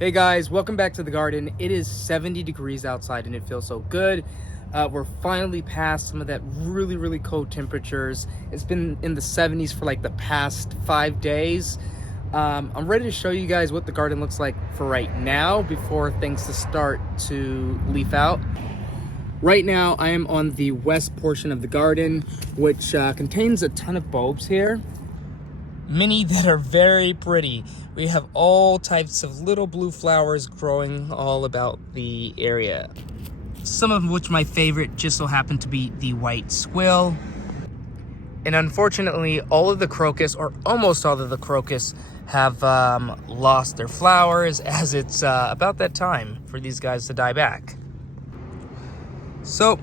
Hey guys, welcome back to the garden. It is 70 degrees outside and it feels so good. We're finally past some of that really cold temperatures. It's been in the 70s for like the past 5 days. I'm ready to show you guys what the garden looks like for right now before things start to leaf out. Right now I am on the west portion of the garden, which contains a ton of bulbs here. Many that are very pretty. We have all types of little blue flowers growing all about the area. Some of which my favorite just so happen to be the white squill. And unfortunately, all of the crocus, or almost all of the crocus, have lost their flowers, as it's about that time for these guys to die back. So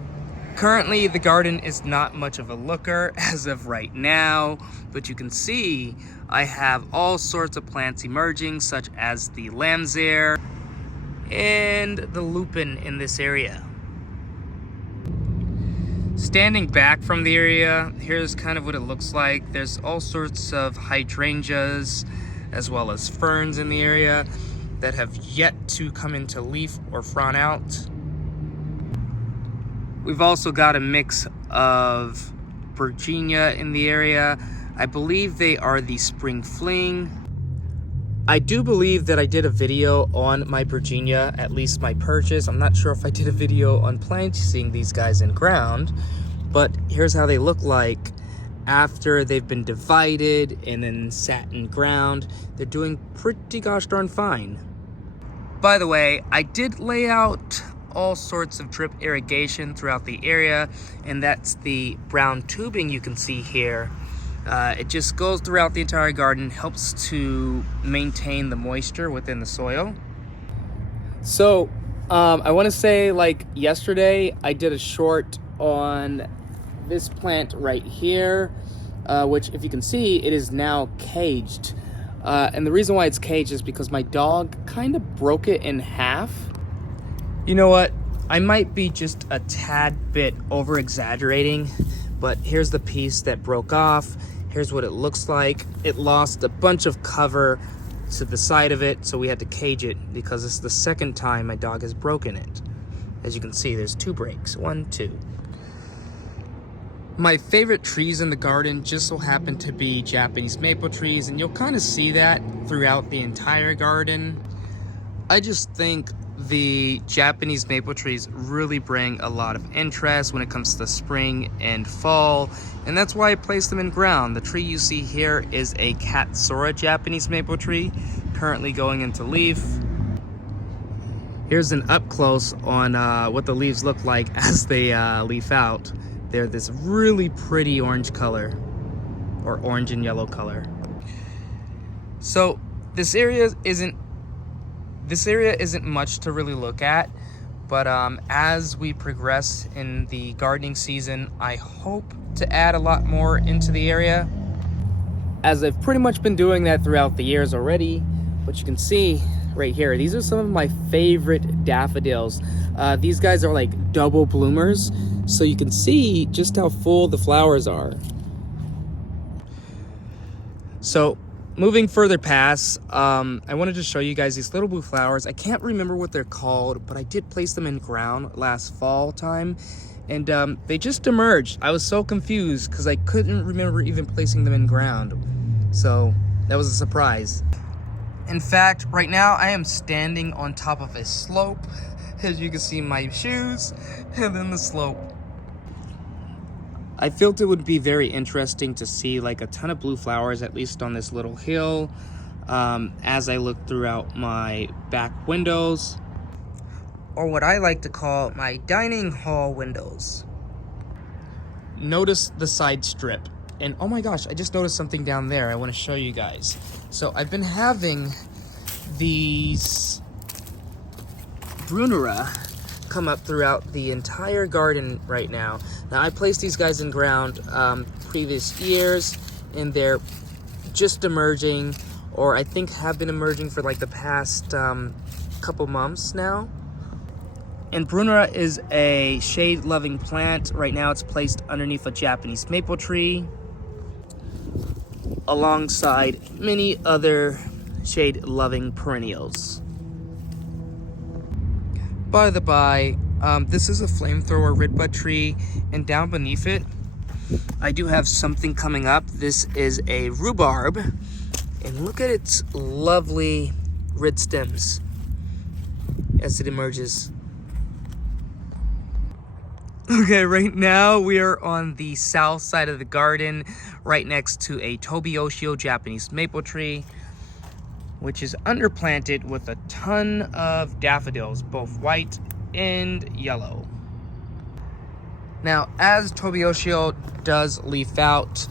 currently the garden is not much of a looker as of right now, but you can see I have all sorts of plants emerging, such as the lamb's ear and the lupin in this area. Standing back from the area, here's kind of what it looks like. There's all sorts of hydrangeas as well as ferns in the area that have yet to come into leaf or frond out. We've also got a mix of Virginia in the area. I believe they are the spring fling. I do believe that I did a video on my Virginia, at least my purchase. I'm not sure if I did a video on planting these guys in ground, but here's how they look like after they've been divided and then sat in ground. They're doing pretty gosh darn fine. By the way, I did lay out all sorts of drip irrigation throughout the area, and that's the brown tubing you can see here. It just goes throughout the entire garden, helps to maintain the moisture within the soil. So I want to say, like yesterday, I did a short on this plant right here, which if you can see, it is now caged. And the reason why it's caged is because my dog kind of broke it in half. You know what? I might be just a tad bit over exaggerating, but here's the piece that broke off. Here's what it looks like. It lost a bunch of cover to the side of it, so we had to cage it because it's the second time my dog has broken it. As you can see, there's 2 breaks, 1, 2. My favorite trees in the garden just so happen to be Japanese maple trees, and you'll kind of see that throughout the entire garden. I just think the Japanese maple trees really bring a lot of interest when it comes to spring and fall, and that's why I placed them in ground. The tree you see here is a Katsura Japanese maple tree, currently going into leaf. Here's an up close on what the leaves look like as they leaf out. They're this really pretty orange color, or orange and yellow color. So this area isn't much to really look at, but as we progress in the gardening season, I hope to add a lot more into the area, as I've pretty much been doing that throughout the years already. But you can see right here, these are some of my favorite daffodils. These guys are like double bloomers, so you can see just how full the flowers are. So moving further past, I wanted to show you guys these little blue flowers. I can't remember what they're called, but I did place them in ground last fall time, and they just emerged. I was so confused because I couldn't remember even placing them in ground. So that was a surprise. In fact, right now I am standing on top of a slope. As you can see, my shoes, and then the slope. I felt it would be very interesting to see like a ton of blue flowers, at least on this little hill, as I look throughout my back windows, or what I like to call my dining hall windows. Notice the side strip, and oh my gosh, I just noticed something down there I want to show you guys. So I've been having these Brunera come up throughout the entire garden right now. Now I placed these guys in ground previous years, and they're just emerging, or I think have been emerging for like the past couple months now. And Brunera is a shade-loving plant. Right now it's placed underneath a Japanese maple tree, alongside many other shade-loving perennials. By the by, this is a flamethrower redbud tree, and down beneath it, I do have something coming up. This is a rhubarb, and look at its lovely red stems as it emerges. Okay, right now we are on the south side of the garden, right next to a Tobiyoshio Japanese maple tree, which is underplanted with a ton of daffodils, both white and yellow. Now, as Tobiyoshio does leaf out,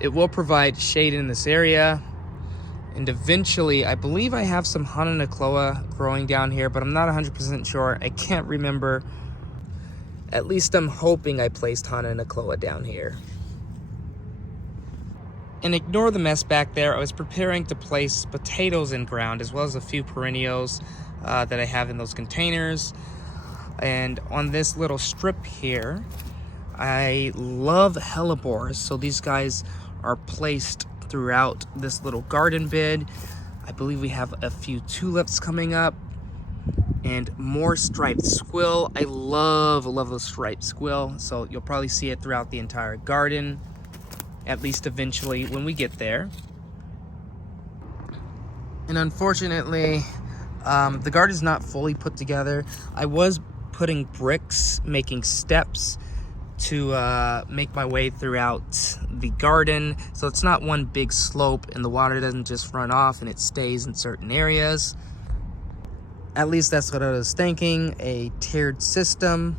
it will provide shade in this area. And eventually, I believe I have some Hana Nakloa growing down here, but I'm not 100% sure. I can't remember. At least I'm hoping I placed Hana Nakloa down here. And ignore the mess back there. I was preparing to place potatoes in ground, as well as a few perennials that I have in those containers. And on this little strip here, I love hellebores, so these guys are placed throughout this little garden bed. I believe we have a few tulips coming up and more striped squill. I love the striped squill, so you'll probably see it throughout the entire garden, at least eventually when we get there. And unfortunately, the garden's not fully put together. I was putting bricks, making steps to make my way throughout the garden, so it's not one big slope and the water doesn't just run off and it stays in certain areas. At least that's what I was thinking, a tiered system.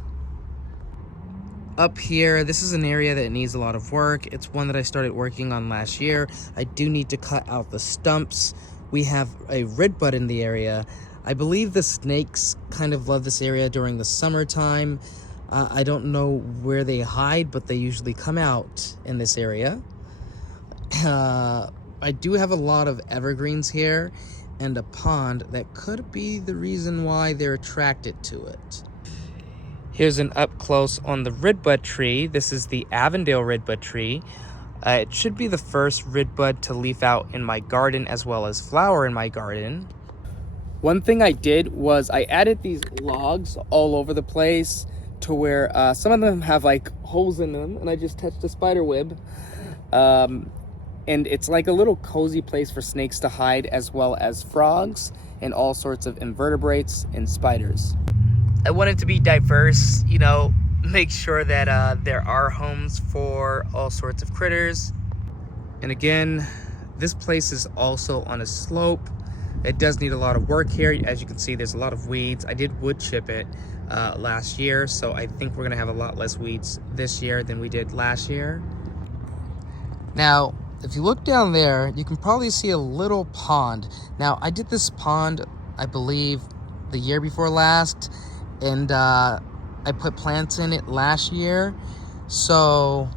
Up here, this is an area that needs a lot of work. It's one that I started working on last year. I do need to cut out the stumps. We have a redbud in the area. I believe the snakes kind of love this area during the summertime. I don't know where they hide, but they usually come out in this area. I do have a lot of evergreens here and a pond that could be the reason why they're attracted to it. Here's an up close on the redbud tree. This is the Avondale redbud tree. It should be the first redbud to leaf out in my garden as well as flower in my garden. One thing I did was I added these logs all over the place to where some of them have like holes in them, and I just touched a spider web. And it's like a little cozy place for snakes to hide, as well as frogs and all sorts of invertebrates and spiders. I wanted to be diverse, you know, make sure that there are homes for all sorts of critters. And again, this place is also on a slope. It does need a lot of work here. As you can see, there's a lot of weeds. I did wood chip it last year, so I think we're gonna have a lot less weeds this year than we did last year. Now, if you look down there, you can probably see a little pond. Now, I did this pond, I believe, the year before last, and I put plants in it last year. So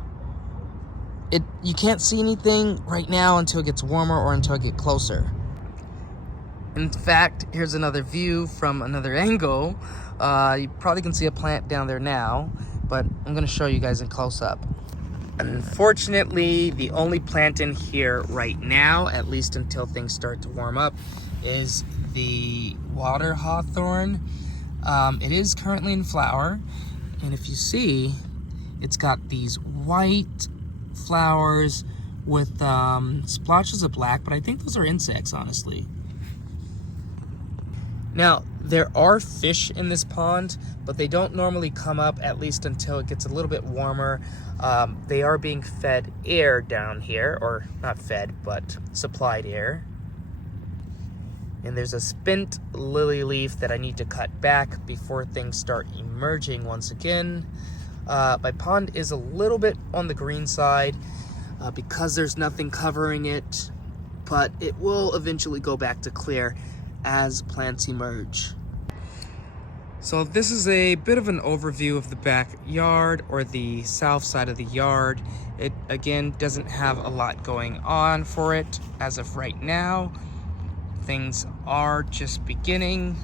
you can't see anything right now until it gets warmer or until I get closer. In fact, here's another view from another angle. You probably can see a plant down there now, but I'm gonna show you guys in close up. Unfortunately, the only plant in here right now, at least until things start to warm up, is the water hawthorn. It is currently in flower, and if you see, it's got these white flowers with splotches of black, but I think those are insects, honestly. Now, there are fish in this pond, but they don't normally come up, at least until it gets a little bit warmer. They are being fed air down here, or not fed, but supplied air. And there's a spent lily leaf that I need to cut back before things start emerging once again. My pond is a little bit on the green side because there's nothing covering it, but it will eventually go back to clear as plants emerge. So this is a bit of an overview of the backyard, or the south side of the yard. It again doesn't have a lot going on for it as of right now. Things are just beginning.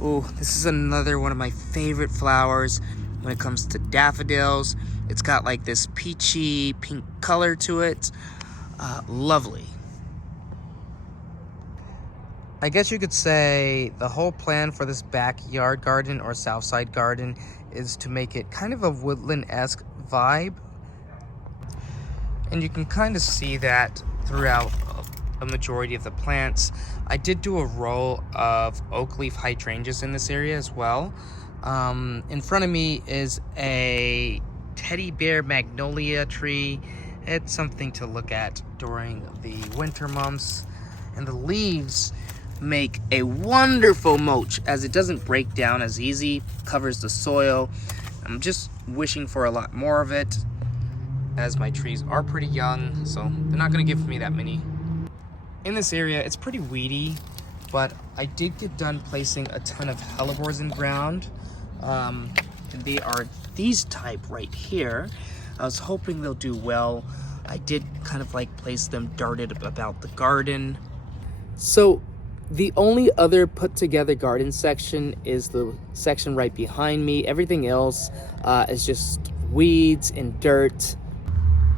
Oh, this is another one of my favorite flowers when it comes to daffodils. It's got like this peachy pink color to it. Lovely. I guess you could say the whole plan for this backyard garden or south side garden is to make it kind of a woodland-esque vibe. And you can kind of see that throughout a majority of the plants. I did do a row of oak leaf hydrangeas in this area as well. In front of me is a teddy bear magnolia tree. It's something to look at during the winter months. And the leaves make a wonderful mulch as it doesn't break down as easy, covers the soil. I'm just wishing for a lot more of it, as my trees are pretty young, so they're not gonna give me that many. In this area, it's pretty weedy, but I did get done placing a ton of hellebores in ground. They are these type right here. I was hoping they'll do well. I did kind of like place them darted about the garden. So the only other put together garden section is the section right behind me. Everything else is just weeds and dirt.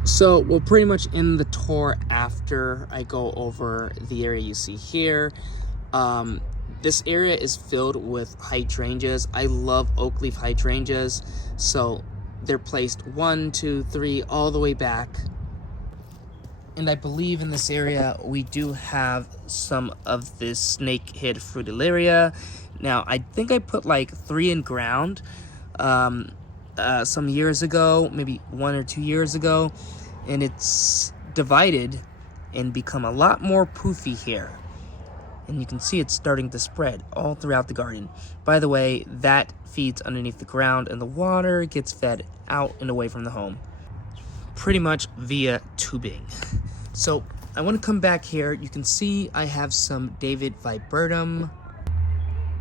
So we'll pretty much end the tour after I go over the area you see here. This area is filled with hydrangeas. I love oak leaf hydrangeas. So they're placed 1, 2, 3, all the way back. And I believe in this area, we do have some of this snakehead frutillaria. Now, I think I put like 3 in ground some years ago, maybe 1 or 2 years ago. And it's divided and become a lot more poofy here. And you can see it's starting to spread all throughout the garden. By the way, that feeds underneath the ground and the water gets fed out and away from the home, pretty much via tubing. So I want to come back here. You can see I have some David viburnum,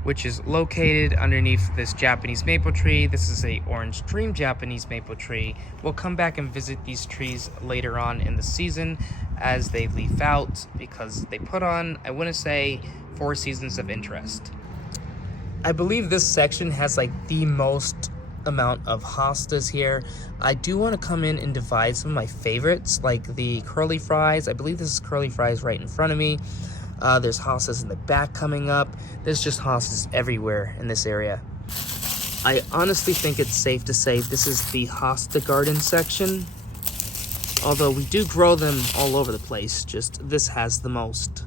which is located underneath this Japanese maple tree. This is a orange dream Japanese maple tree. We'll come back and visit these trees later on in the season as they leaf out, because they put on, I want to say, 4 seasons of interest. I believe this section has like the most amount of hostas here. I do want to come in and divide some of my favorites, like the curly fries. I believe this is curly fries right in front of me. There's hostas in the back coming up. There's just hostas everywhere in this area. I honestly think it's safe to say this is the hosta garden section. Although we do grow them all over the place, just this has the most.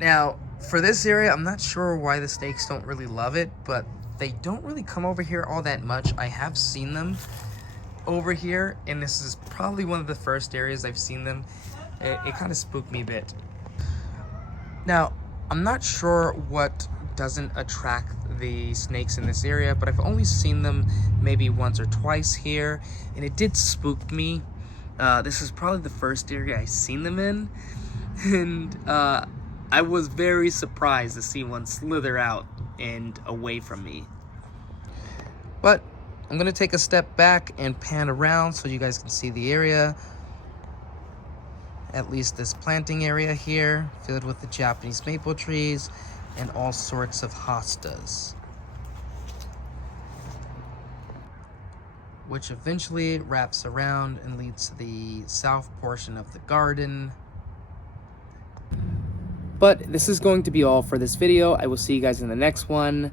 Now, for this area, I'm not sure why the snakes don't really love it, but they don't really come over here all that much. I have seen them over here, and this is probably one of the first areas I've seen them. It kind of spooked me a bit. Now, I'm not sure what doesn't attract the snakes in this area, but I've only seen them maybe once or twice here, and it did spook me. This is probably the first area I've seen them in, and I was very surprised to see one slither out and away from me. But I'm gonna take a step back and pan around so you guys can see the area. At least this planting area here, filled with the Japanese maple trees and all sorts of hostas, which eventually wraps around and leads to the south portion of the garden. But this is going to be all for this video. I will see you guys in the next one.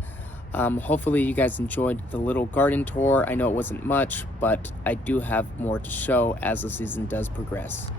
Hopefully you guys enjoyed the little garden tour. I know it wasn't much, but I do have more to show as the season does progress.